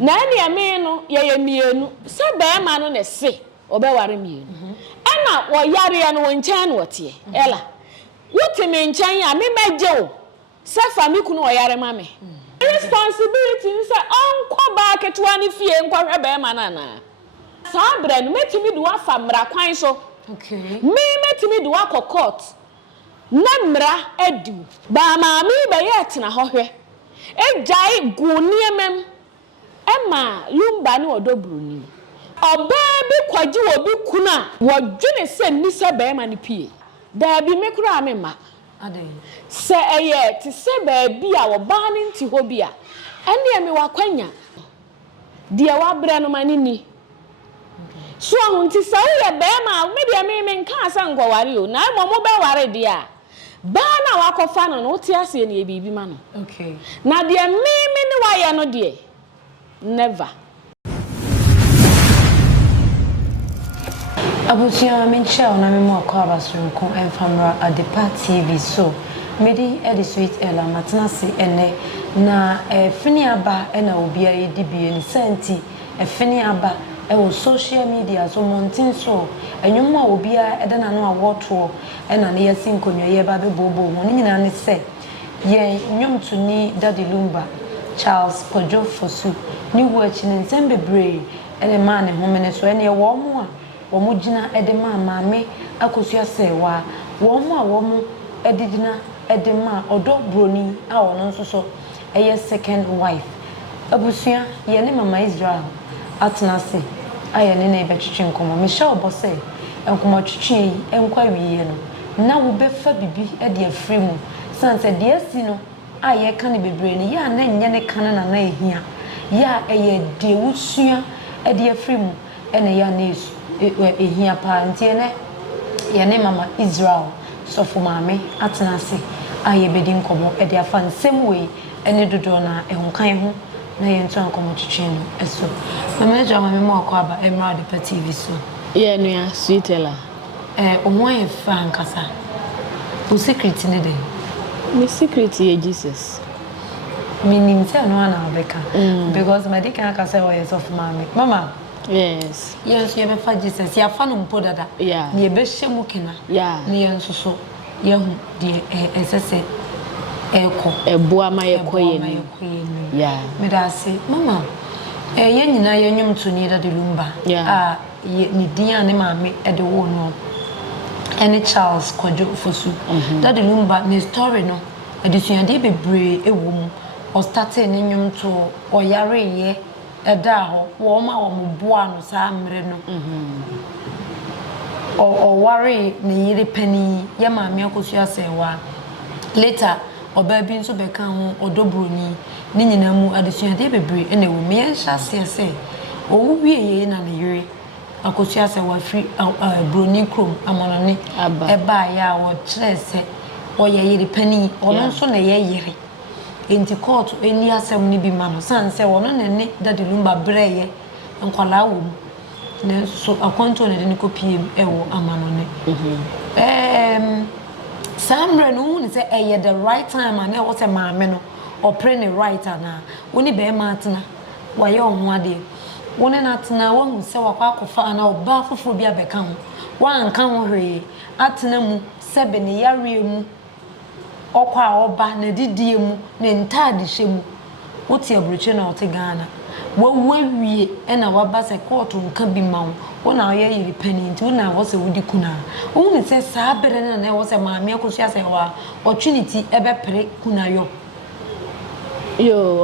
na ene ame no ye mienu se be ma no ne se obeware mienu ena wo yare no wonchen no wote ela wote me nchen ya me meje o se fa me kunu wo yare ma me responsibility ni se onko ba ketewa ni fie nkwa hwe be ma na na sabra no metimi do afa mra kwan so me metimi do akọ court na mra adu ba ma me be ye tena ho hwe ejai guniemem ema lumba ni Odo Bronii oba bi kwaji wo bi kuna wo dwene se ni se be ma ni pie da bi me kura me ma ade se eye ti se ba bi a wo ba ni nti ho bi a ene me wakwanya de wa bra no mani ni so ahunti se wo be ma me de me nka asa ngware o na mo be ware de a ba na wakofa no ti ase ne bibi ma no okay na de me ni wa ye no de never. Abusia mencha na me mo akwa abasronko emfamra Adepa TV so medi edi sweet ela matnase ene na fini aba ena obia yedi bie ni senti fini aba wo social media so montin so enwom a obia eda na no awoto ena ne yasi nkonwa ye ba be bobo ho ni nyina ne se ye nwom tuni Daddy Lumba Charles Kojo Fosu ni wachi ne nsembrebre ene ma ne homene so ene wo mo a wo mo gina ede ma maame Akosua Serwaa wo mo a wo mo ede gina ede ma Odo Bronii a wono nso so eye second wife abusua ye ne mama Israel atnase aye ne na ebetwetwe nkomo me sha obose enkomo twetwe yi enkwa wiye no na wo befa bibi ede afri mu sanse de asi no aye ka ne bebre ne ya na nye ne kan na ehia ya eye de wusua ede afri mu ene ya na esu ehia pa ntie ne ye ne mama Israel sofo maame atnase aye bedi nkomo ede afa nsem we ene dodo na ehunkan ho na ye nto ankomo twetwe no eso mama eja mama mo akwa aba emra Adepa TV so ye nua sweet ela omo e fa nkasa o secret ne de my secret ye Jesus meaning say no na obeka because my dey kan akasa o yes of mama yes yes ye be fa Jesus ya fa no mpo dada yeah ye be hyemu kena yeah ne ye nso so ye hu de esese eko eboa ma ye koye yeah me da say mama ye nyina ye nwum tuni Daddy Lumba ni dia ne maame ede wo no ene Charles Kojo Fosu Daddy Lumba ne story no adesuade bebre ewo mu o started ne nwum to o yare ye eda ho wo ma wo boa no sa mre no o worry ne yire pani ye maame Akosua Serwaa later oba bi nso beka ho Odo Bronii ni nyina mu adesuade bebre ene wo me enhya se o wie ye na ne yire Akosua Serwaa free Bronii krom amonone eba ya wo kire se wo ye yire pani ono nso na ye yire enti court eni asem ni bi ma no sanse wono ne Daddy Lumba breye nkwala wo ne so akonto ne de ne kopie ewo amanone samre no hu ne se eye the right time and e wo se maame no opre ne right ana woni be ma atena waye ohun ade woni na atena wo hu se wakwa akofa na oba fofo bi abeka ho wa nka ho hwe atena mu sebe ne yare mu okwa oba na didie mu ne ntade hye mu woti abroche na ote Ghana wo wawie na waba se court nka bi ma wo na ye yiri pani nti wo na wo se wudi kuna wo ni se saa bere na wo se maame Akosua Serwaa opportunity ebe pere kuna yo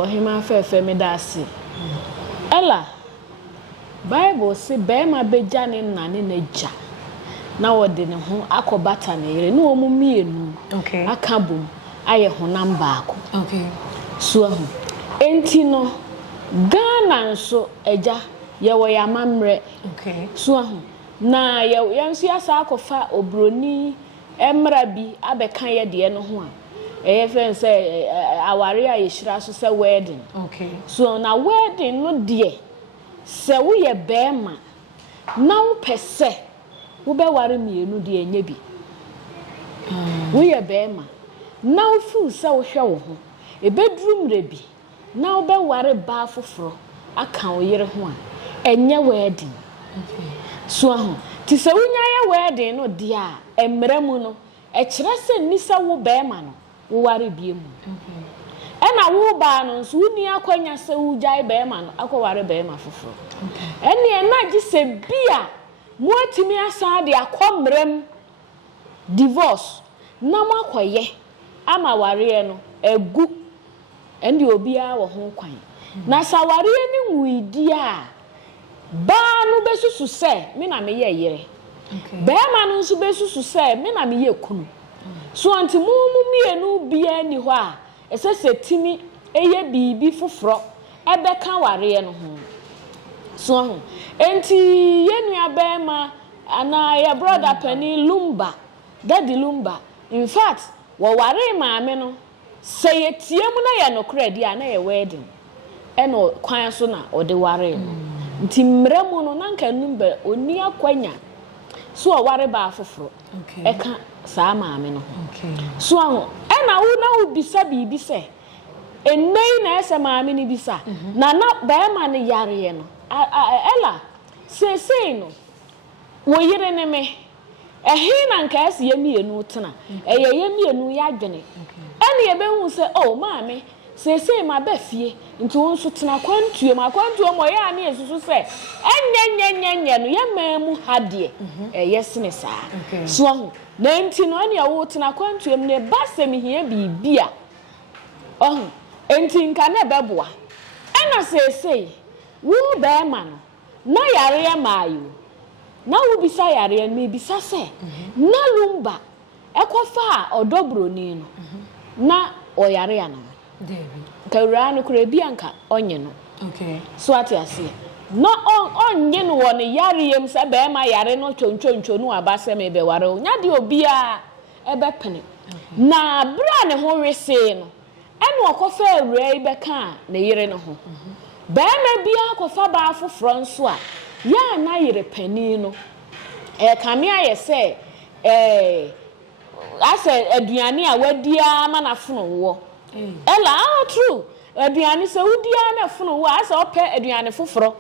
hima fefe me dasi ela Bible say be ma beja ne nane na ja na wode ne ho akobata ne yire no omu mienu okay akabom aye honam baako okay so ahu enti no Ghana nso eja ye wo ya mamre okay so ahu na ye nso ya sa akofa Obronii emra bi abeka ye de no ho a eye fen say aware a ye hira so say wedding okay so na wedding no de se wo ye bema na wo pese wo be ware mienu de enye bi wo ye bema na wo fu se wo hwe wo ho ebedrum rebi na wo be ware ba foforo aka oyere ho a enye wedding so aho ti se wunya ye wedding no dia emre mu no e kire se nisa wo be ma no wo ware bie mu ena wo ba no so wuni akwanya se wo jai be ma no akoware be ma foforo ene na gi se bia mo atimi asa de akomrem divorce na makoye ama ware no egu ende obia wo ho kwan na saware ni nwidi a ba no besusu se me na me ye yere be ma no nso besusu se me na me ye kunu so anti mumu mienu bia ni ho a esese timi eye bibi foforo ebeka ware no ho so ho enti yenu abema ana ya brother pani lumba daddy lumba in fact wo ware maame no say etie mu na ye no kredi a na ye wedding eno kwan so na ode ware nti mremu no nanka number oni akwanya so o ware ba foforo eka saa maame no so aho ena wo na wo bisa bibi se enei na ese maame ni bisa na ba ma ne yare no ela se no wo yire ne me ehi na nka ese yemienu tena yemienu ya adwene ene ye be hu se oh maame se ma ba fie nti won so tena kwantuo mo ya na yesusu se enyenyenyenye no ye mamu hade yesene saa so ho na nti no ene wo tena kwantuo ne ba se me hia bibia oh enti nka na beboa ena se wo ba ma no na yare ya maayo na wo bisa yare me bisa se na lumba ekofa Odo Bronii no na oyare ya na Debi kawura no kura bi anka onye no so ate ase no onye no won yare yem se be ma yare no chonchoncho no abase me be ware nya de obia ebe pene na bra ne ho wese no ene okofa awura ibe ka na yire no ho be ma bia akofa ba afoforo nso a ya na yire pani no kame ayese ase aduane a wadia ma na fono wo ela true aduane se wodia na fono wo ase ope aduane foforo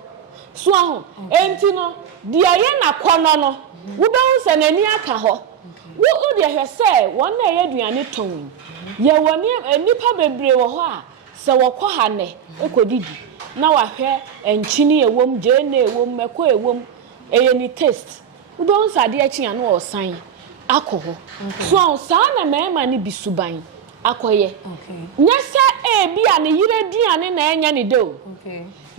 so aho enti no dia ye na kono no wo be nse nani aka ho wo de hwe se won na ye aduane ton ye woni nipa bebre wo ho a se wo kɔ ha ne ekodidi na wa hwe enchini ewom je na ewom meko ewom eye ni taste wo be nse ade achi anu osan akɔ so saa na mema ni bisuban akoye nyesa bia ne yire duane na enya ne do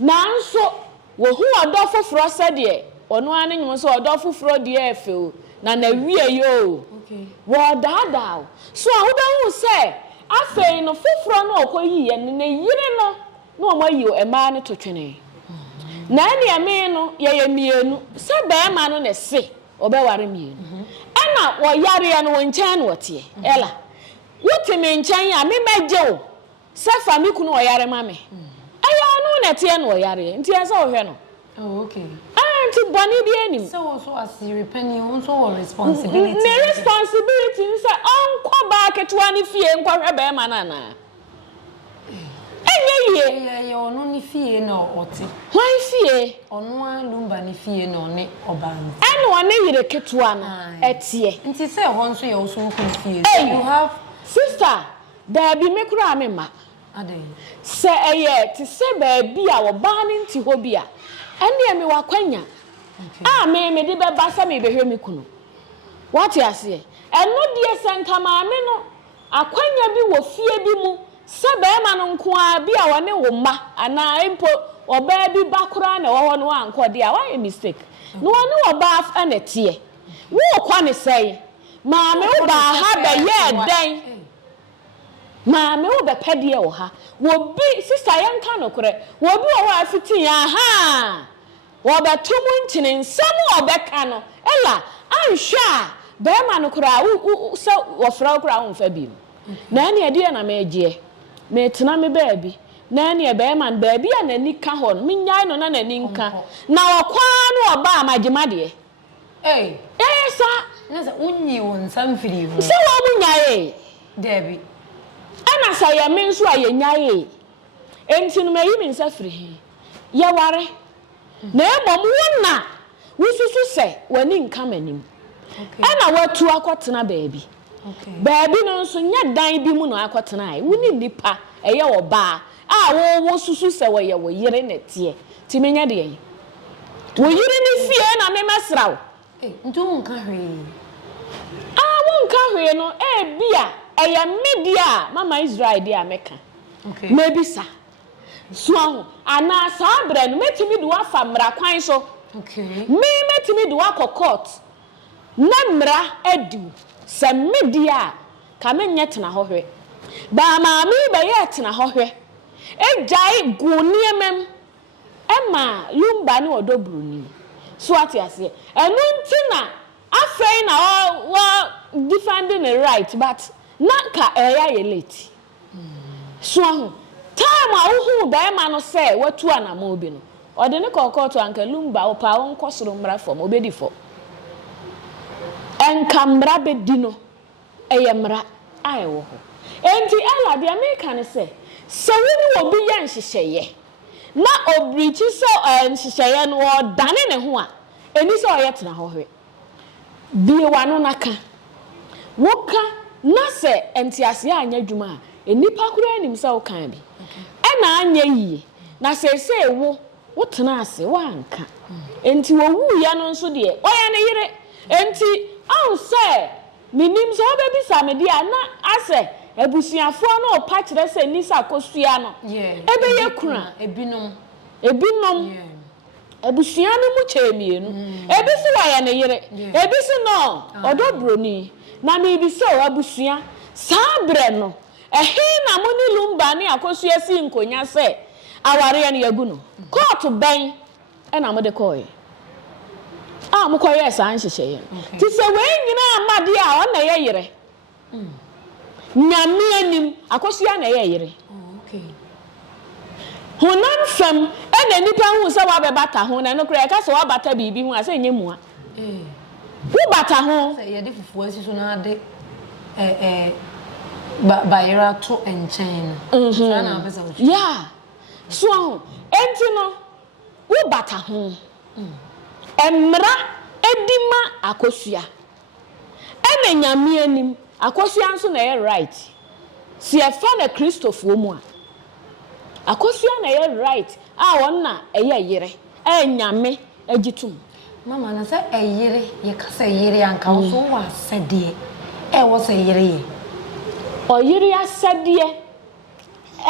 na nso wo hu Odo foforo se de ono ane nyum so Odo foforo de efe na wie yo wo dada so a wo be hu se afei no foforo no okoyi ye ne yire no no mayi o ema ne totwene na ne ame no ye mienu se be ma no ne se obeware mienu ana wo yare no wonchen no wote ela wotime nchen ya me meje wo se fa mi kunu wo yare ma me aya no na tie no wo yare nti esa wo hwe no oh okay anti boni bi enim so as you repent you also responsibility ne responsibility nse onko ba ketewa ni fie nkwa hwe be ma na na ye ono ni fie na oti hwan fie ono a lumba ni fie na one oban ene one yire ketewa na etie nti se ho nso ye oso ku fie you have sister there be me kura me ma adai se eye ti se ba bi a wo ba ni nti ho bi a ene me wakwanya me de be ba se me be hwe me kunu what you say eno die senka ma me no akwanya bi wo fie bi mu se be ma no nko a bi a wone wo ma ana empo oba bi bakura na wo no anko de a why mistake no wone wo ba af na tie wo kwa ne sei ma me wo ba ha be ye den ma me wo be pede wo ha wo bi sister yanka no kore wo bi wo afiti ya ha wo be tumu ntine nsam wo be ka no ela anhwa be ma no kora wo so wo fra kora wo mfa bi na ne ade na me gie me tena me baabi na ne be ma baabi a nani ka ho me nyai no na nani nka na wo kwa no oba amagimade sa na sa unyi won samfiri ho se wo munyae debi ana sa ya me nso a ye nyae enti no mayi me nsa firi he ye ware na emom wona wususu se wani nka manim ana watu akotena baabi baabi no nso nya dan bi mu no akotena ai woni nipa eye oba a wo susu se wo ye wo yire netie ti menya de yi wo yire ni fie na me masraw ntu nka hwe wo nka hwe no bia eye media mama Israel dia meka maybe sa so ana sabre no metimi do afa mra kwan so me metimi do akọ na mra adu se media ka menye tena hohwe ba maami ba ye tena hohwe ejai guniemem ema lumba ni Odo Bronii so ati ase enu ntina afei na wa defending the right but nanka eya ye late so time awu ba ma no say watu anama obi no ode ne kokoto anka lumba opa won kosoro mra fom obedi fo enka mra bedino eye mra ayewo ho enti ala de America ne say se woni obi ya nhyehyeye na obrichi so nhyehyeye no dane ne ho a eni so oye tena ho hwe bi wano naka woka na se entiase anya dwuma a enipa kura anim se wo kan bi na anya yi na sese wo tena ase wanka enti wo wu ya no nso de oya ne yire enti an se minim so obebisa me dia na ase ebusuafo na opa kire se nisa Akosua no ebe ye kuna ebinom ebusua no mu chemienu ebisi wa ya ne yire ebisi no Odo Bronii na me bi se o abusua sabre no na moni lumba ni Akosua si nkonya se aware ya ne yagu no court ben na mo de koye mo koye sa anhyehyeye ti se we nyina amade a o na ye yire nyame anim Akosua na ye yire honam fam na nipa hu se wa be bata ho na no kra ka se wa bata bibi hu ase nyemua wo bata ho se ye de fufu asiso na de bayera to enchen na pesa wo yeah so enti no wo bata ho emra edima Akosua ena nyame anim Akosua nso na ye right si e fa na Christopher mu a Akosua na ye right won na eye yire nyame agitum mama na se eyire ye ka se yire anka wo so wa sede wo se yire ye oyiri asade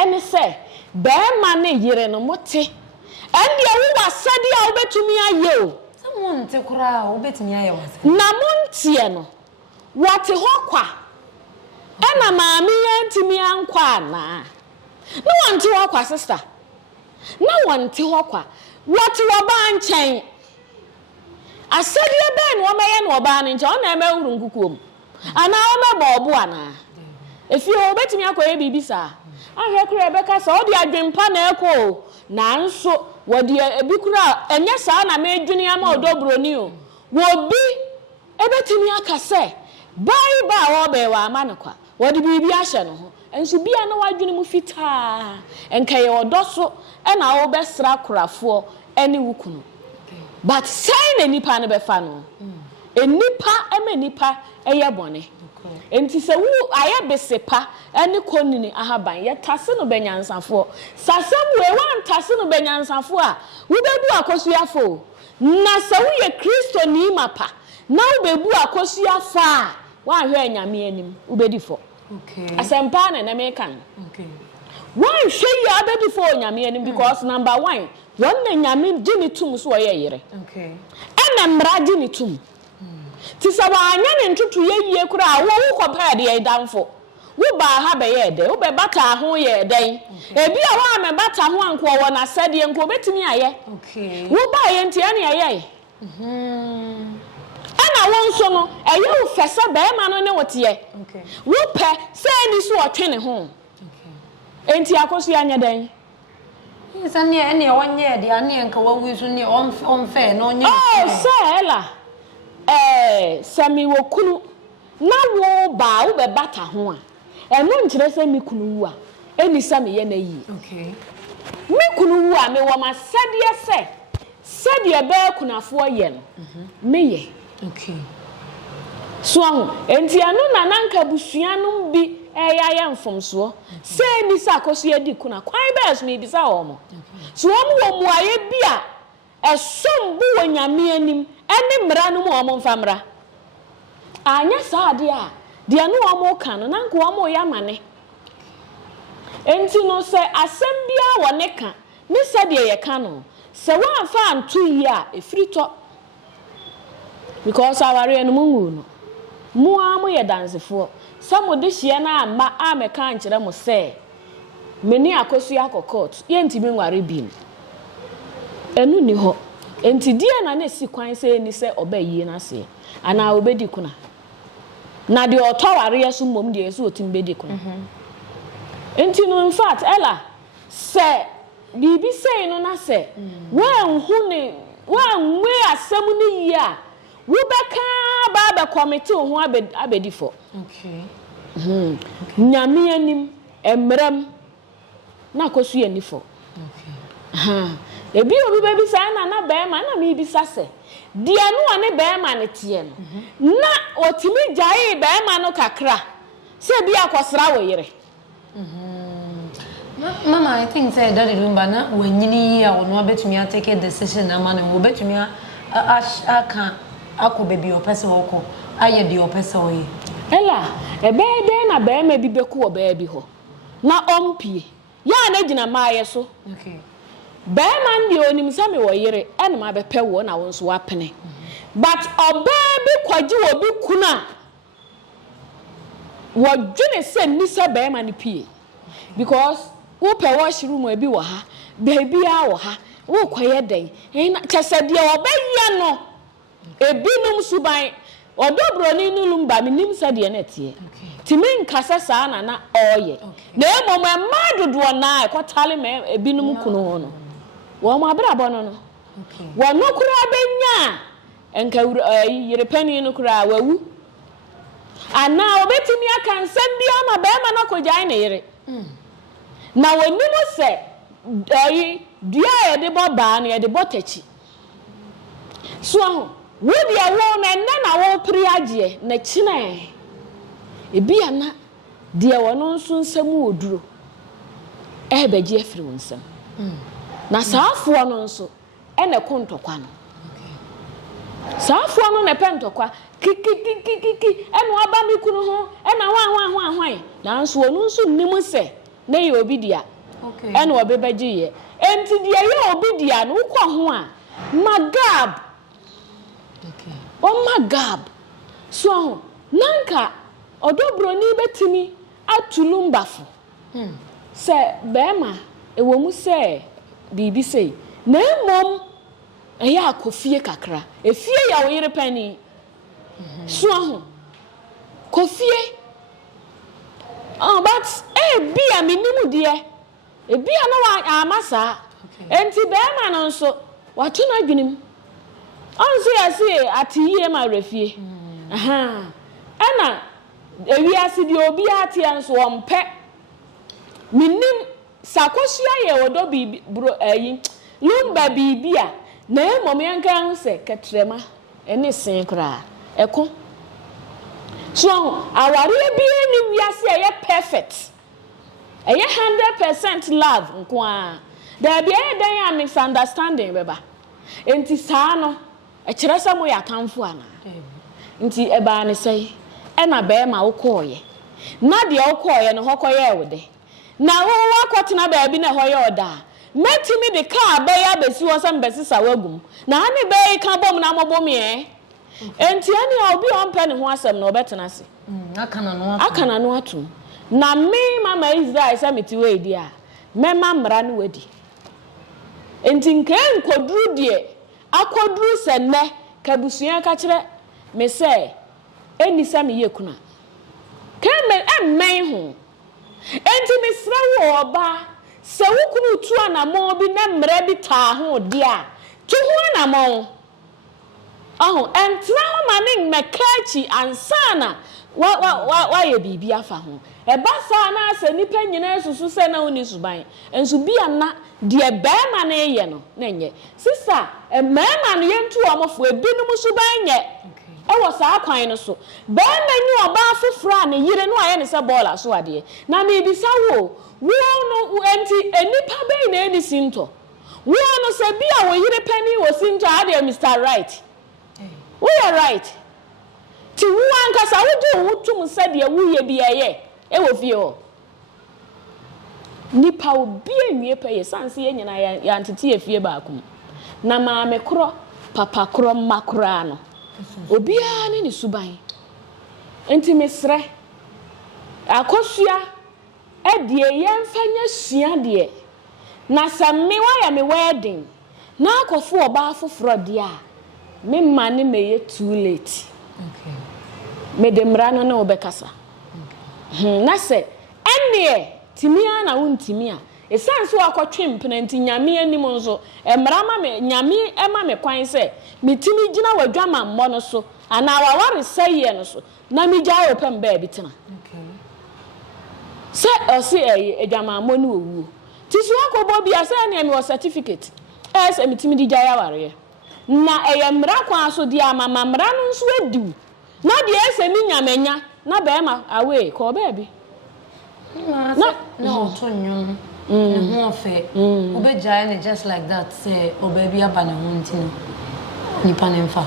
ene se be ma ne yire no mote ende wo wasade a obetumi aye o se mo nte kura obetumi aye wase na montie no wate hokwa ena maami yantimi ankwa na wante hokwa sister na wante hokwa wate woba nchen asade be no meye no oba ne nchen ona emewuru nkukuom ana omebo ana efi obetimi akoye bibisa ahwe kura ebeka sa odi adwempa na eko na nso wodi ebikura enye sa na medwuni ama Odo Bronii o wobi ebetimi akase bai ba wo be wa amanekwa wodi bibi ahye no ho enso bia na wadwuni mu fita enkaye odoso na wo besra kurafo ene wukunu but sai na nipa ne befa no enipa eye bone enti se wu aye besepa ene konini ahaban ye tase no benyansafo sasem we wan tase no benyansafo a wo bebu Akosua fo na se wo ye Kristo ni mapa na wo bebu Akosua fa wa hwe nyame anim wo bedi fo asempa na me kan wan hwe ya bedi fo nyame anim because number 1 won na nyame gini tum so ye yire ena mra gini tum ti sa wa anya ne ntutu ye kura wo kopa de ye danfo wo ba ha be ye de wo be bata ho ye den ebi a wa me bata ho anko wo na sade enko betimi aye wo ba ye ntia ne aye ana won so no eye wo fese be ma no ne wote wo pe se ni so otwe ne ho enti Akosua anya den isa ne ene wonye de ane enka wo wi so ne on fe no nye se ela sami wo kunu na wo ba wo be bata ho a enu nkire se mi kunu wu a eni sami ye na yi me kunu wu a me wo ma sɛdeɛ bɛɛ kunafoɔ yɛ no me yɛ okay so enti anu na nanka busua no bi ɛyɛ mfomsoɔ sɛ ni sa Akosua di kuna kwan bɛɛ so me bisa wɔ mo so wɔn mu ayɛ bi a ɛsom bu wɔ nyame anim ɛne mmara no mu wɔn mfamra anya saa ade a deɛ no wɔn ka no nanka wɔn yɛ amane enti no sɛ asɛm bia wɔ ne ka ne sɛdeɛ yɛ ka no sɛ wɔn afa anto yi a efiri tɔ because aware no mu no mu a mo yɛ dansefoɔ sɛ mo de hye na ama a meka nkyerɛ mo sɛ meni Akosua akɔ court yɛntimi nware bi no enu ni hɔ enti die na na si kwan sɛ ni sɛ ɔba yie na se ana obedi kuna na de ɔtɔware yɛ so mmom de so otim bedi kuna enti no in fact ella sɛ bibi sei no na sɛ wanhu ne wanwe asɛm ne yi a wo bɛka ba ba committee ho abedi fo okay nyame anim emram na Akosua ni fo okay ebi obi bebi sa na bɛɛma na me bisa sɛ deɛ no ane bɛɛma ne teɛ no na otimi gyae bɛɛma no kakra sɛ bi akɔsra wo yere Mama, I think say that remember na when you are no betumi take a decision na man wo betumi aka akobe bi opese woko aye bi opese oye ela ebe na be ma bi beku oba bi ho na ompie ya na gina maaye so okay be man de onim se me wo yere ene ma be pe wo na wo nso wapene but oba bi kwaji wo bi kuna wo dwene se ni se be ma ne pie because wo pe wash room e bi wo ha baby a wo ha wo kwaye den na chese de obaye no ebinum suban Odo Bronii nulumba minim sade na tie timi nkasa saa na oye na emoma ma dodo na ekotale me ebinum kunu ho no wo ma brabo no wo no kura benya enka yire pani no kura wawu ana obetimi aka nsem bia ma be ma na kogyan na yire na wonimu se dua ye de boba na ye de botachi so ho wodi awo na wo pri agye na kine ebi ana de wono nso nsam oduro beje afiri wonsam na saafo no nso ene kontokwa no saafo no ne pentokwa kikikikiki ene aba mi kunu ho ena hwan na nso wono nso nim se na ye obi dia ene obebeje ye enti dia ye obi dia no ukọ ho a magab my gab so nanka Odo Bronii betimi atulumbafo se bema ewo mu se bibi sei na emom eya akofie kakra efie ya wo yire pani so kofie but bia minimu de bia na wa amasa enti bema no nso wato na adwenem onse yase atiye ma refie ana ewiase de obi ate anso ompe minim Akosua ye Odo bi bro lumba bibia na emom yanka hu se ketrema ene sen kra eko so aware bi ni wiase ye perfect eye 100% love nko a there be a misunderstanding beba enti saa no ekire sa mo ya kanfo ana nti eba ne sei ena be ma wokoye na de wokoye no hokoye wode na wo wakotena ba bi na hoye oda metimi de ka ba ya besi wo sam besi sa wagum na ani be ka bom na mobom ye enti ani a obi ompe ne ho asem na obetena se akana no atum na me mama Israel sa meti we di a mema mra no wadi enti nkan koduru de akoduru se ne kabusua ka kire me se eni sa me yekuna kan me emmen ho enti me sra wo oba se wukunu tu anamo bi na mra bi taa ho de a tu ho anamo entra ho maning mekachi ansana wa ye bibi afa ho eba sa na ase nipa nyina susu se na oni suban enso bia na de be ma na ye no na nye sister mema no yentu omofo ebinum suban nye ewo sa kwan no so be ma nyi oba afofra na yire no aye ne se ball so ade na me bi sa wo no enti enipa be na eni sinto wo no se bia wo yire pani wo sinto ade Mr. Right we are right ti wo ankasa wo do wutum se de wo ye bia ye e wo fie ho nipa obi enwie pa ye sanse ye nyina ya ntete ye fie ba akum na maame kro papa kro makra no obi a ne ni suban enti mesre akosua e de ye mfanya sua de na samme wa ya me wedding na akofo oba afoforo de a me mane me ye too late me de mrano na obekasa na se enne timia na wontimia esanso akotwe mpena nti nyame anim nso emrama me nyame ema me kwan se metimi gina wadwama mmɔ no so ana waware sɛye no so na me gya opem ba bitina se osi edwama mmɔ no owu ti so akobo bia se na me certificate se metimi di gya yaware na eyemra kwa so di amama mra no nso adiu na de ese ni nyamanya na be ma awe ko ba bi no to nyum ne ho fe obeja ne just like that say obabi aba na ho ntino nipa ne mfa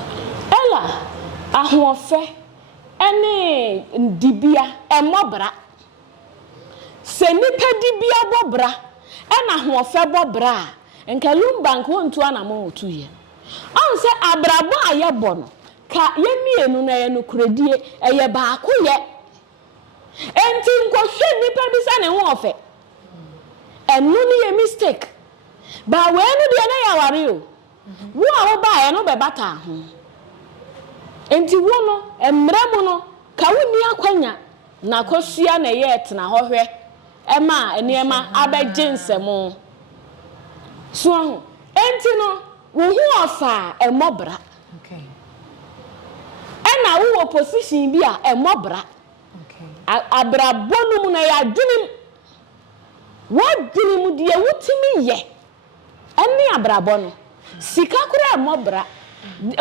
ela ahofe ene dibia emobra se nipa dibia bobra ena ahofe bobra enka lumbank wontu anamo otu ye on se abrabo ayebo no ka yemienu na ye no kuredie eye baako ye enti nkohwe nipa bisa ne ho ofe enu ni ye mistake ba we no de na ya ware o wo a wo ba ye no be bata ho enti wo no emremu no ka woni akwanya na kosua na ye etena hohwe ema eniema abeje nsemo so ho enti no wo hu ofa emobra ena wo position bi a emobra abrabonum na ya dwunim wadwunim de wutimi ye ene abrabono sika kura emobra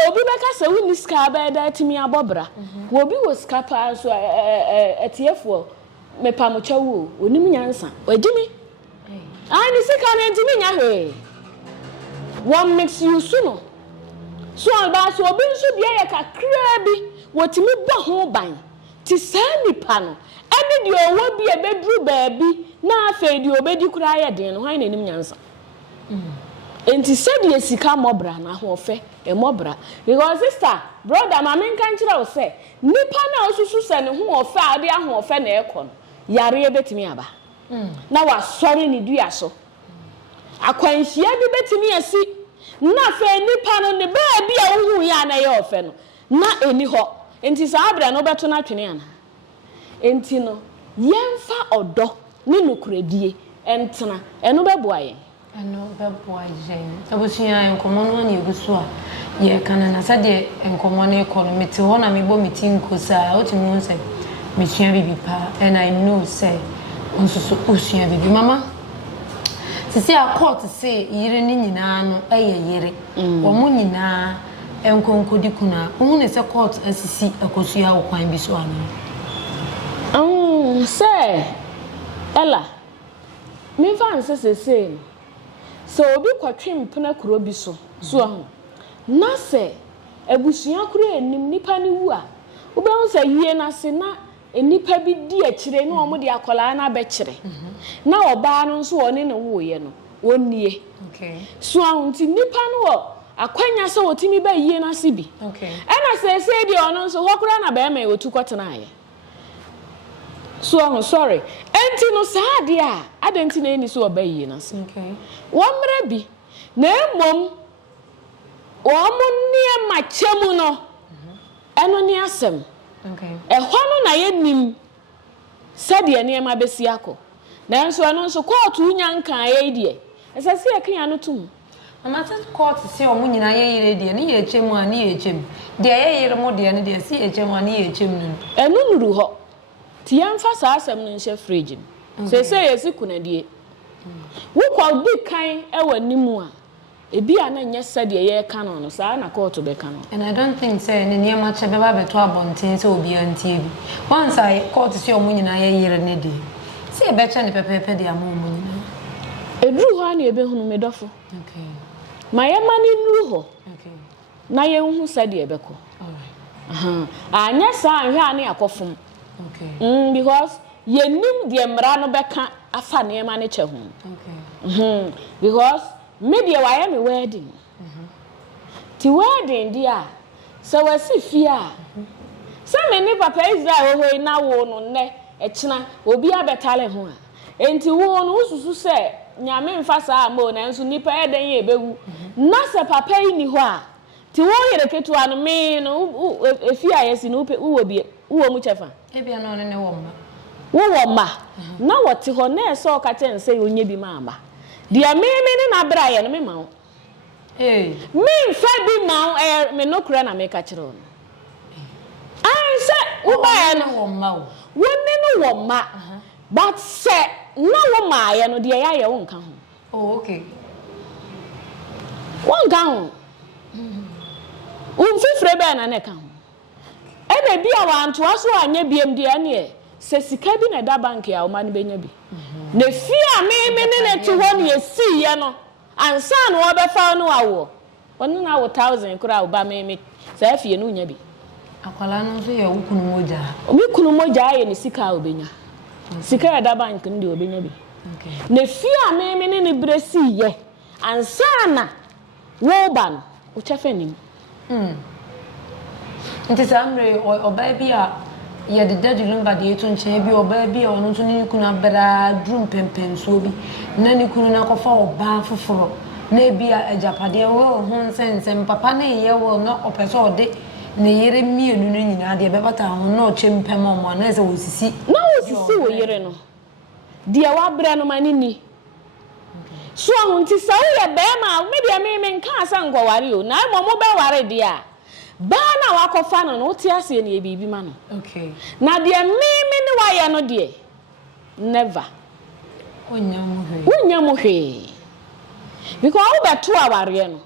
obi beka se woni ska ba da timi abobra obi wo ska pa so etiefo mepamocha wo onim nyansa wagimi ani sika na ntimi nya hwe one mix you suno so alba so obi nso bia ye kakra bi wotimi bɔ ho ban ti sani pano ene di owo bi ebedru baabi na afa di obedi kura ye den no han nanim nyansa enti sedi esika mobra na ho fe e mobra because sister brother ma men kan kira o se nipa na osusu se ne ho ofe ade aho ofe na ekɔ no yare ebetimi aba na wa sori ni dua so akwanhia bi betimi asi na fe nipa no ne baabi a wo hu ya na ye ofe no na eni ho enti sa abra no beto na twene ana enti no yemfa odo ne nukuredie entena eno beboa ye eno beboa ye abusua enkomo no na egusu a ye kana na sade enkomo na ekono meti ho na mebo meeting kosa otimi won say mesua bibi pa and I know say onsusu osua bibi mama sisi a court say yire ni nyina no eye yire wo mu nyina enkonkodi kuna ohun se court asisi akosua wo kwan bi so anu say ella me fan say so obi kwatwe mpena kuro bi so ahu na se abusua kuro enim nipa ni wu a wo be hu say yie na se na enipa bi di akire na omo de akola na be kire na oba no nso woni ne wo ye no wonnie so ahu nti nipa no wo akwanya se wotimi ba yie na se bi ena se di ono nso hokura na be ma wotu kwotena aye so I'm sorry enti no saade a adenti na eni so oba yie na se womre bi na emom womo nie ma chemu no eno ni asem ehwo no na yenim sade ne ma besi akọ na enso eno nso court unya nkan ye die esase ekan no tum amata court si o munyina ye yire de ne ye chemu ani ye chemu de ye yire mo de ne de si ye chemu ani ye chemu no enu nuru ho ti yamfa saa asem no nhye fridge se yesi kunadie wo kwa di kan e wanimu a ebi a na nye sade ye ka no saa na court be ka no. And I don't think say ne niam che be ba beto abonten se obi antie bi once I court si o munyina ye yire ne de si e be che ne pepepe de amo munyina edru ho na ebe hunu medofo. Okay. Ma ye mani nuru ho. Okay. Na ye hu sade e be ko. All right. Anya saa anhwe ane akofom. Okay. Because ye nim de mra no beka afa ne ma ne che ho. Okay. Because maybe why am wedding. Ti wedding dia so wasi fia. So many papa Israel ho na wo no ne e kina obi abetale ho a. Enti wo no ususu se nyame mfa saa mo na nso nipa eden ye bewu. Na se papa yi ni ho a ti wo yere ketua no me no efia yesi no wo bi wo mu chefa. Ebia no ne wo mma. Wo ma na wote ho na eso ka che nse onye bi ma aba. Dia me ne na bra ye no me ma wo. Me mfa bi ma wo me no kura na me ka kire wo. Ai se wo ba ye no wo mma wo. Wo ne no wo ma. But se na wo ma ye no dia ya ye wo nka ho. Oh, okay. Wo nka ho. Unfifre be na ne ka ho. Ebe bia wantoa so anya biem dia ne se sika bi na da bank ya o ma ne benya bi. Na fia me ne ti ho ne si ye no ansa na wo be fa no awo. Onu na wo 1000 kura wo ba me se fie no nya bi. Akwala no so ye wo kunu moja. Obi kunu moja ye ne sika obenya. Sika ya da bank ndi obenya bi. Okay. Na fia me ne bre si ye ansa na wo ba no wo chefe nim. Nti samre oba bi a ye de dadulumba de eto nche bi oba bi a ono to ni kunu abera drum pempen so bi na ni kunu na kofa oba foforo na bi a ajapade wo ho nsensem papa na ye wo na opeso ode ne yere mienu no nyina de bebata ho na o chempem omo na se wosisi na wosisi wo yere no de wa bra no mani ni so ahun ti sa wo ye be ma me de me nka asa ngwaware o na mo be ware de a ba na wakofa no no ti ase ne bibi ma no. Okay. Na de me ne wa ye no de never wonya mo hwe because wo beto aware no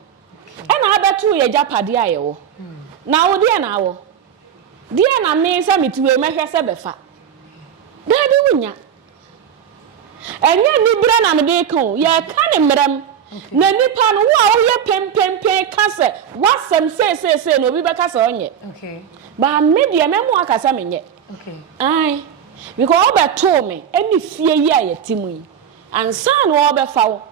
e na abeto ye japade aye wo na wo de na wo de na me se metiwe mehwe se befa dadi wonya enye ni bra na me de kan ye ka ne mram na nipa no wo a wo ye pempempen kase wasem se no obi be kase onye. Okay. Ba me de memo akasa menye. Okay. Ai because wo beto me eni fie yi ayetimu yi ansa na wo be fa wo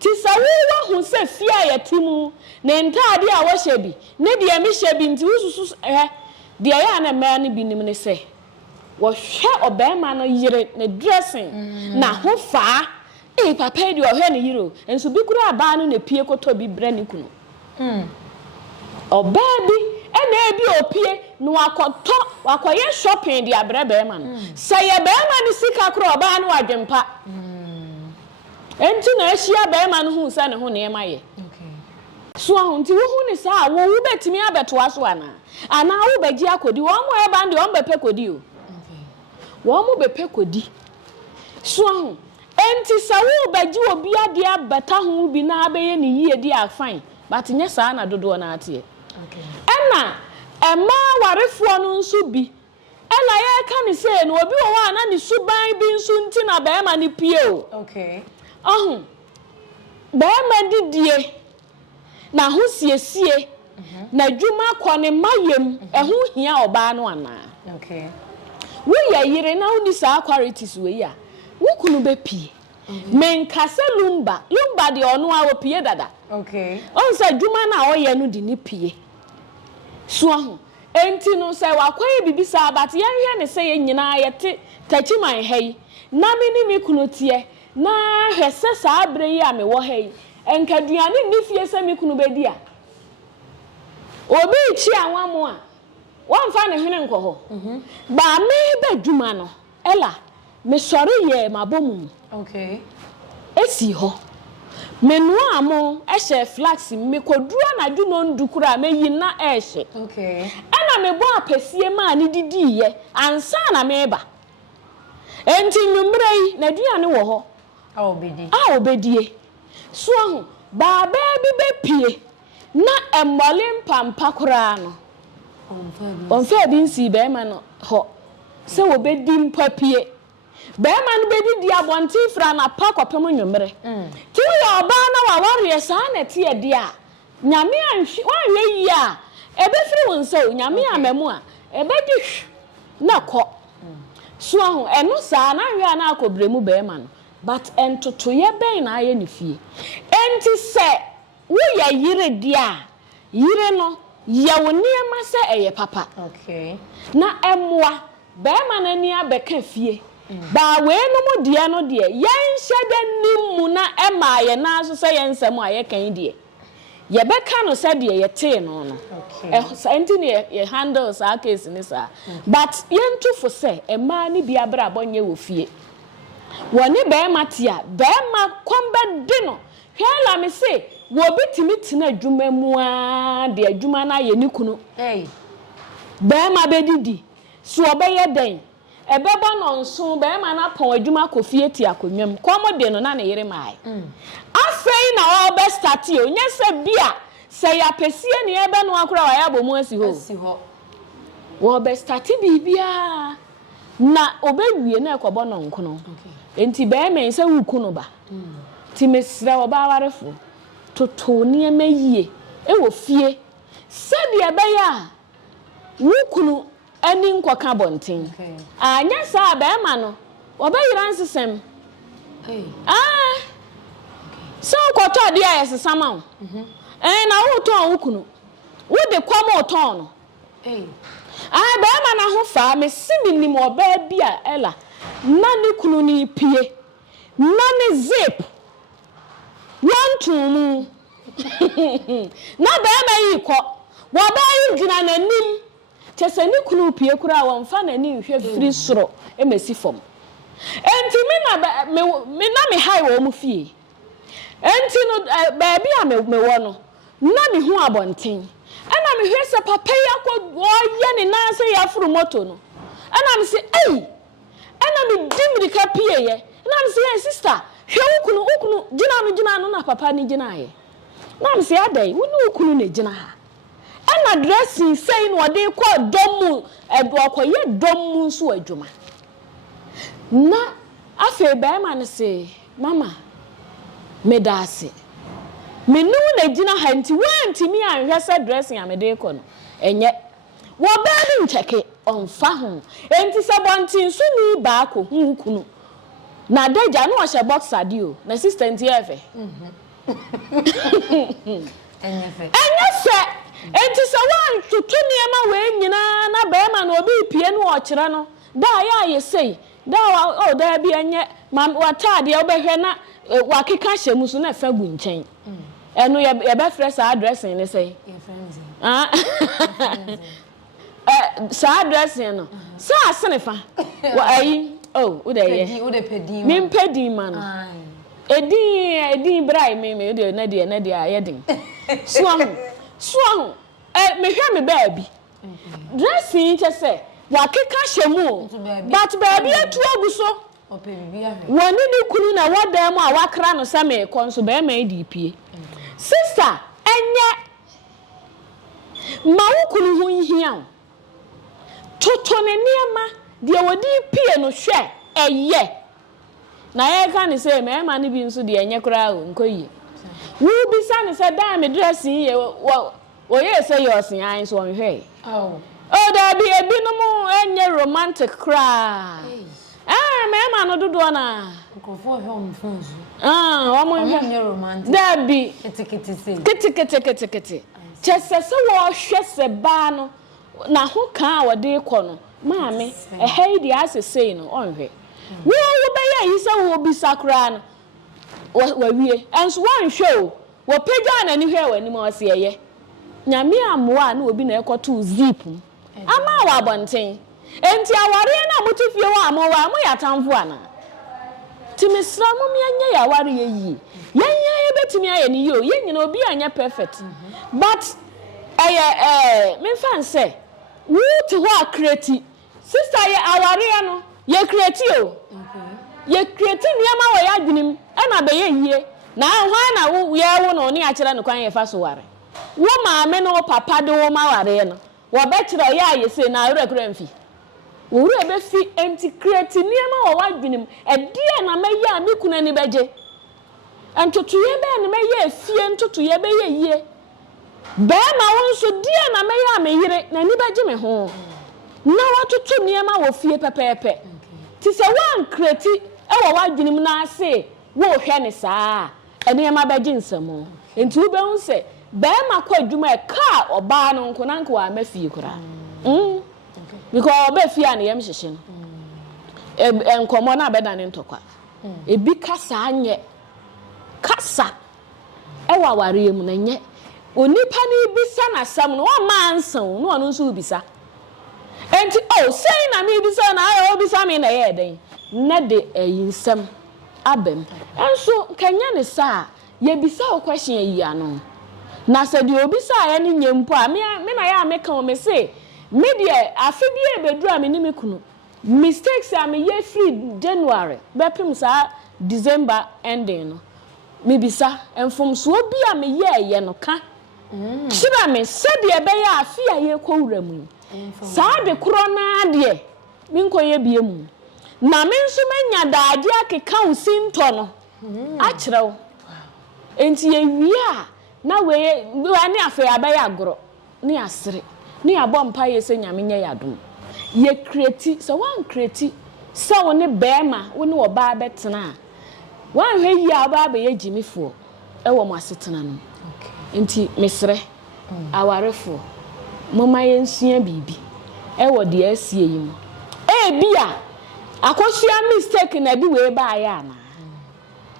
ti sa wo hu se fie ayetimu na ntade a wo hye bi ne de me hye bi nti ususu de ya na me ne bi nim ne se wo hwe obema no yire ne dressing na ho fa papa di o hwe ne yiro enso bi kura aba no na pie koto bi bra ne kunu oba bi ena ebi opie no wakoye shopping di abra be ma no say ye be ma ni sika kura oba no adwempa enti na ahia be ma no hu sa ne ho ne ma ye. Okay. So ahun ti wo hu ni sa wo betimi abeto aso ana wo beji akodi wo mo e ba ndi wo bepe kodi o. Okay. Wo mo bepe kodi so ahun enti sa wo beji obi ade abata ho bi na abeye ni yie di afine but nya sa na dodo na ate. Okay. Ena ema warefo no nso bi ela ye ka ni se no obi wo ana ni suban bi nso nti na be ma ni pie o. Okay. Ahun be ma didie na ho siesie na dwuma kone mayem eho hia oba no ana. Okay. Wo ya yire na uni sa qualities we ya wo kunu be pie men kase lumba de ono a wo pie dada. Okay. On sa dwuma na wo ye no di ni pie so ahu enti no se wakwaye bibisa but ye hwe ne se ye nyina ye te tachiman hei na me ni me kunu tie na hwese sa abre yi a me wo hei enkaduane ni fie se me kunu be dia obi chi anwa mo a won fa ne hwene nko ho ba me be dwuma no ela me sori ye mabomu. Okay. Esi ho menu amo ehye flax me koduro na dwu no ndukura meyi na ehye okay ana me bo apesie ma ne didiye ansa na meba enti nwumrei na duane wo ho a obedie so ahu baba bi bepie na emmole mpampa kura no onfa bi nsi be ma no ho se wo bedi mpapie be ma no bedi di abonti fra na pakopem nwumre ti wo oba na wa ware sa na tie de a nyame anhwe wanhwe yi a ebefiri won so nyame amamu a ebedi na ko so ahu eno sa na hwe na akobremu be ma no but entoto ye ben na aye ne fie enti se wo ya yire dia yire no ye woni ma se eye papa okay na emwa be ma na ni abeka fie ba we no mo die no de ye nhede nimu na ema ye na so se ye nsam aye kan de ye beka no se de ye te no no so enti ne ye handle sa case ni sa but ye ntufo se ema ni bia bra bonye wo fie woni be matia be ma kombe de no hwela me se wo bitimi tina adwuma mu a de adwuma na ye ni kunu be ma bedidi so obeye den ebebo no nso be ma na pon adwuma kofie ti akonwam komo de no na ne yere mai afei na o be start o nya se bia se ya pesie ne ebe no akora wa ya bomu asi ho wo be start bibia na obewie na ekobo no nkono enti be men se wukunu ba ti mesra oba warefo toto ne mayie e wo fie se de be ya wukunu ani nkoka bonten anya sa be ma no obayira nsesem so koto de ayesesama wo na wo ton wukunu wo de kwama oton no be ma na ho fa me simini mo ba bia ela na ne kunu ni pie na ne zip wantum na be ma yi ko wo ba yi gina nanim chese ne kunu pie kura wo mfa na ni hwe firi soro emesi fom enti me na me hai wo mu fie enti no ba bia me wo no na me hu abonten ana me hwe se papa ya ko wo ye ne na se ya furu moto no ana me se ana me dimrika pie ye na me se sister hwe ukunu gina no na papa ni gina ye na me se adai wo ni ukunu na gina ha ana dressing say no de ko domu okoye domu so adwuma na afi ba ma ne se mama medase menu na gina ha nti wanti mi anhwe se dressing amede ko no enye wo ba ni ncheke onfa ho enti se bontin so ni ba ko hunkunu na deja no hye boxer dio na assistant efe enye se enti se wan tutu niema we nyina na ba ma na obi pie no o kire no da ya ye sei da o da bi enye watade obehwe na wakeka hyemu so na fa gu nchen eno ye be fresh addressing ne sei sa addressing no sa asenefa wa ayi udaye mi pedi man edin brai me de na de ayedin so me hwe me baabi dressing chese wakeka hyemu but baabi atu aguso woni ni kunu na wadam a wakra no se me konso be ma edipie sister enye ma wukunu hu nhia toto ne niema de wodi pie no hwe eye na ye ka ni se me ma ni bi nso de enye kra o nkoyi wo bi sa ni se da me dressing ye wo ye se yo sin an so hwe da bi ebi no mo enye romantic kra me ma no dodo na nkofo hwe on funzu o mo enye romantic da bi kiti chese se wo hwe se ba no na ho kan wo de kɔ no maame ehei di asesei no onhwe wo be ya yi se wo bi sakra no wa wie enso wo nhwe o wo pega na ni hwe wani ma ose eye nyame amoa na obi na ekoto zip ama wa bonten enti aware na mutufie wa amowa mo ya tamfo ana timisra mo mianye ya ware yi yenya betimi aye ni yo ye nyina obi anya perfect but me fan say wo ti ho akreti sister ye aware no ye kreti o ye kreti niam wo ya adwenim e na be ye yie na hwan na wo ye wo no ni a kire no kwan ye fa so ware wo maame no papa de wo ma ware no wo be kire ye aye se na awre mfi wo re be fi anti kreti niam wo adwenim e de na maye a me kuna ni beje antoto ye be na maye fie ntoto ye be ye yie be ma won so de na maye a me yire na ni beje me ho na watoto niam wo fie pepepe ti se wan kreti e wo wadwenim na ase wo hwe ne saa ene ma beje nsamo enti wo be hu se be ma kwa adwuma e ka oba no nko na nko a mafie kura because oba fie an yem hyehye no enkomo na beda ne ntokwa ebi kasa anye kasa e wa ware mu na nye onipa ni bisa na sam no wa ma ansan no ono nso bisa enti say na me bisa na ayo bisa me na ye den na de yinsam abem enso kanya ne sa ye bisa o question yi ano na se de obisa ya ne nyempo a me na ya me kan me say me de afi bi ebedu a me ni me kunu mistakes a me ye free January bepim sa December ending no me bisa enfom so bi a me ye no ka shira me se de be ya afi a ye kowura mu sa de kro na de me nkoye bie mu na me nso manya daade akeka usinto no a kirew enti ye wia na we ani afa abaye agoro ni asere ni abompa ye se nyame nya yadom ye kreti so wan kreti se woni bema woni oba betena wan hwe yi aba ba ye jimifo e wo mo asetena no enti mesre awarefo mama ye nsua bibi e wo de asie yi mo bia akosua mistake na bi we ba ya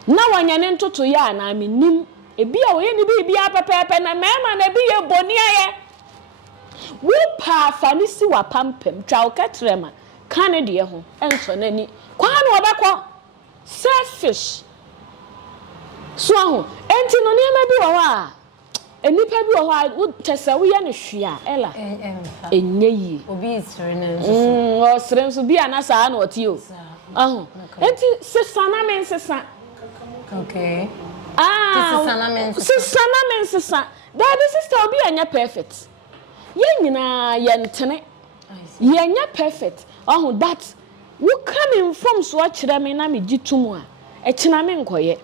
na wanya ne ntoto ya na menim ebia wo ye ni bi apepepe na mema na bi ye boni aye wo pa fani si wa pampem twa okatrema kan de ho enso nani kwa na obekọ selfish so ho enti no niam bi wo a enipa bi wo ha wo tesa wo ye ne hwea ela enye yi obi isire na nso o srem so bi anasa na oti o enti sesana men sesa okay sesana men sesa that the sister obi anya perfect ye nyina ye ntene ye nya perfect that wo come from so akire me na me gitumu a e kina me nkoye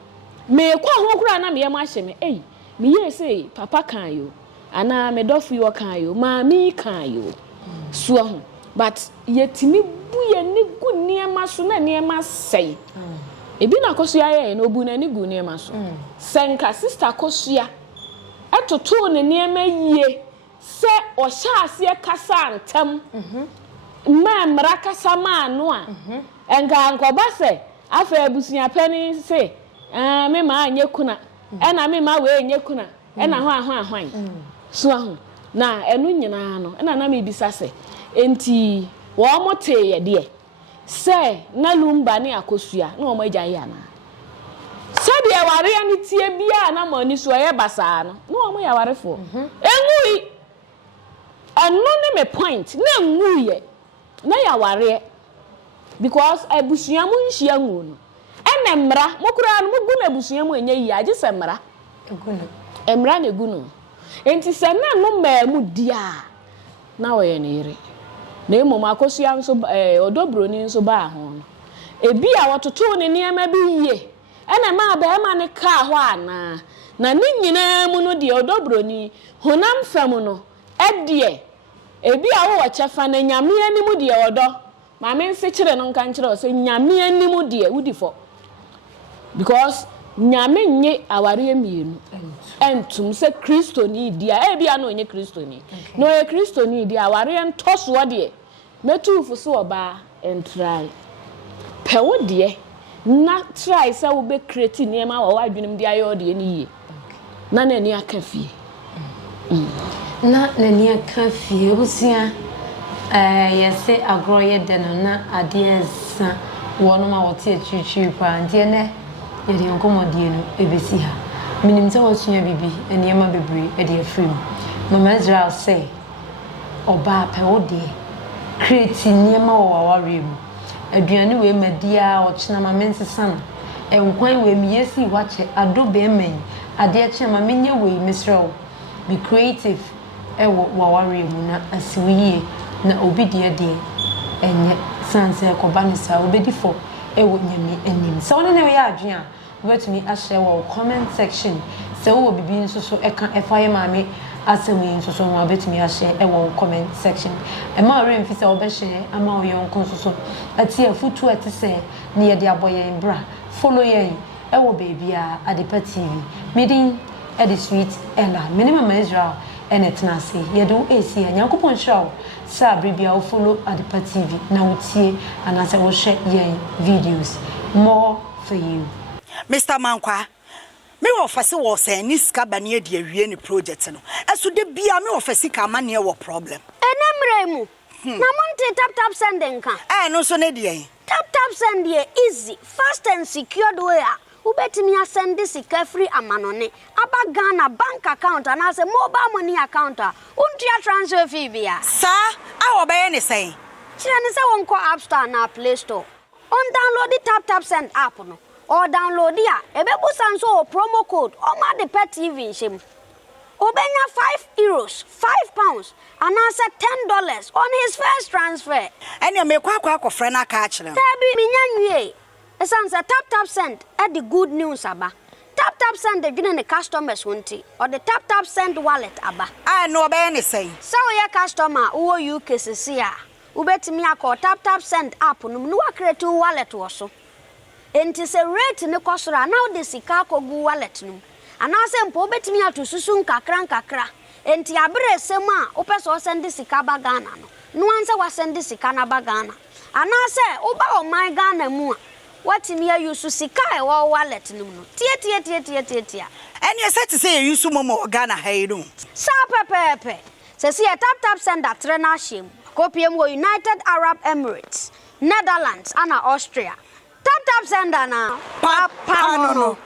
me kwa ho kura na me yema hye me me ye say papa kan yo ana me dofu yo kan yo ma mi kan yo so ho but yetimi buye ni gu niema so na niema sei ebi na Akosua ye no bu na ni gu niema so senka sister Akosua atoto ne niema yie se o sha ase kasa antam ma mra kasa ma no a enga nkoba se afa Abusuapani se me ma anye kuna ena me ma we anye kuna ena ho ahwan so aho na enu nyina no ena na me bisa se enti wo mote ye de se na lumba ne Akosua na o ma gya ya na se de ware ani tie bia na ma ni so ye basa no na o ma ya warefo enui anu ne me point na enui na ya ware because Abusua mu nhia ngu no ene mra mokura no mugu na Abusua mu enye yi age se mra egunu emra na egunu enti se na no ma mu dia na wo ye ne yire na emom Akosua nso Odo Bronii nso ba ho no ebi a wototo ne niam bi yie ene ma ba ma ne ka ho ana na ne nyina mu no de Odo Bronii honam fam no edie ebi a wo wachefa na nyame animu de Odo ma me nse kire no nka nkire o se nyame animu de wudifo because nyame nye aware mienu entum se Kristo ni dia ebi a no nye Kristo ni no ye Kristo ni dia aware ntoso de metu fuso oba entry pewo de na try se wo be create niema wo wadwenem de ayo de ni ye na na ni aka fie na nani aka fie Abusua yese agro ye de no na adiensa wono ma wote achichi pa ntie ne yedi nkomodie no ebesi ha Minim se wosua bibi enema bebre e de afrim. Mama Israel say oba pe wo de create niema wo aware mu. Aduane we madia o chena ma mensesa enkwan we mi yesi wache adobe men ade ache ma menye we misro be creative wo aware mu na asiwiye na obi de enye sanse ekoba ne sa obedi fo wo nyame anim so one na we adwen a wetumi a share wo comment section se wo bibi nso so eka efa ye maame asemi nso so ma betumi a share wo comment section e ma ore mfi se wo be share ama wo yon nso so ati afutu ati se ne ye de aboye bra follow ye wo baby a Adepa TV meeting at the sweet Ella minimum Israel and etnase ye do AC Nyankopon show sa bibia wo follow Adepa TV na wotie anase wo share ye videos more for you. Mr. Mankwa, me offer was a niska bania de awie ni project no. Eso de bia me offer sika mane wo problem. Enemremu. Na monte tap sending ka. No so ne de. Tap send here easy, fast and secured way. Ubetimi send this sika free amanone. Aba Ghana bank account and as a mobile money account. Untia transfer fee bia. Sir, I obey any say. Chirani say wonko App Store na Play Store. On download the tap send app no. Or download ya. Ebebu sanso promo code. Oma Adepa TV shim. Obenya €5, £5, and answer $10 on his first transfer. And you make kwa friend a catch them. Tabi minyanwe. Esanse tap send at the good news aba. Tap send the gina the customers won't or the tap send wallet aba. I know about any say. So your customer who you kesisia. Ubetimi akọ tap send app no no create wallet also. Enti se rate ne kosora now the sika kogu wallet no. Anase mpo betimi atususu nkakra enti abere sem a opeso send sika ba Ghana no anse wa send sika na ba Ghana anase oba o my Ghana mu a watimi ayusu sika e wo wallet no tie and you said to say you use momo Ghana hayru sa pepepe se si tap send atre na him kopiem wo United Arab Emirates, Netherlands and Austria. Tap send na pa no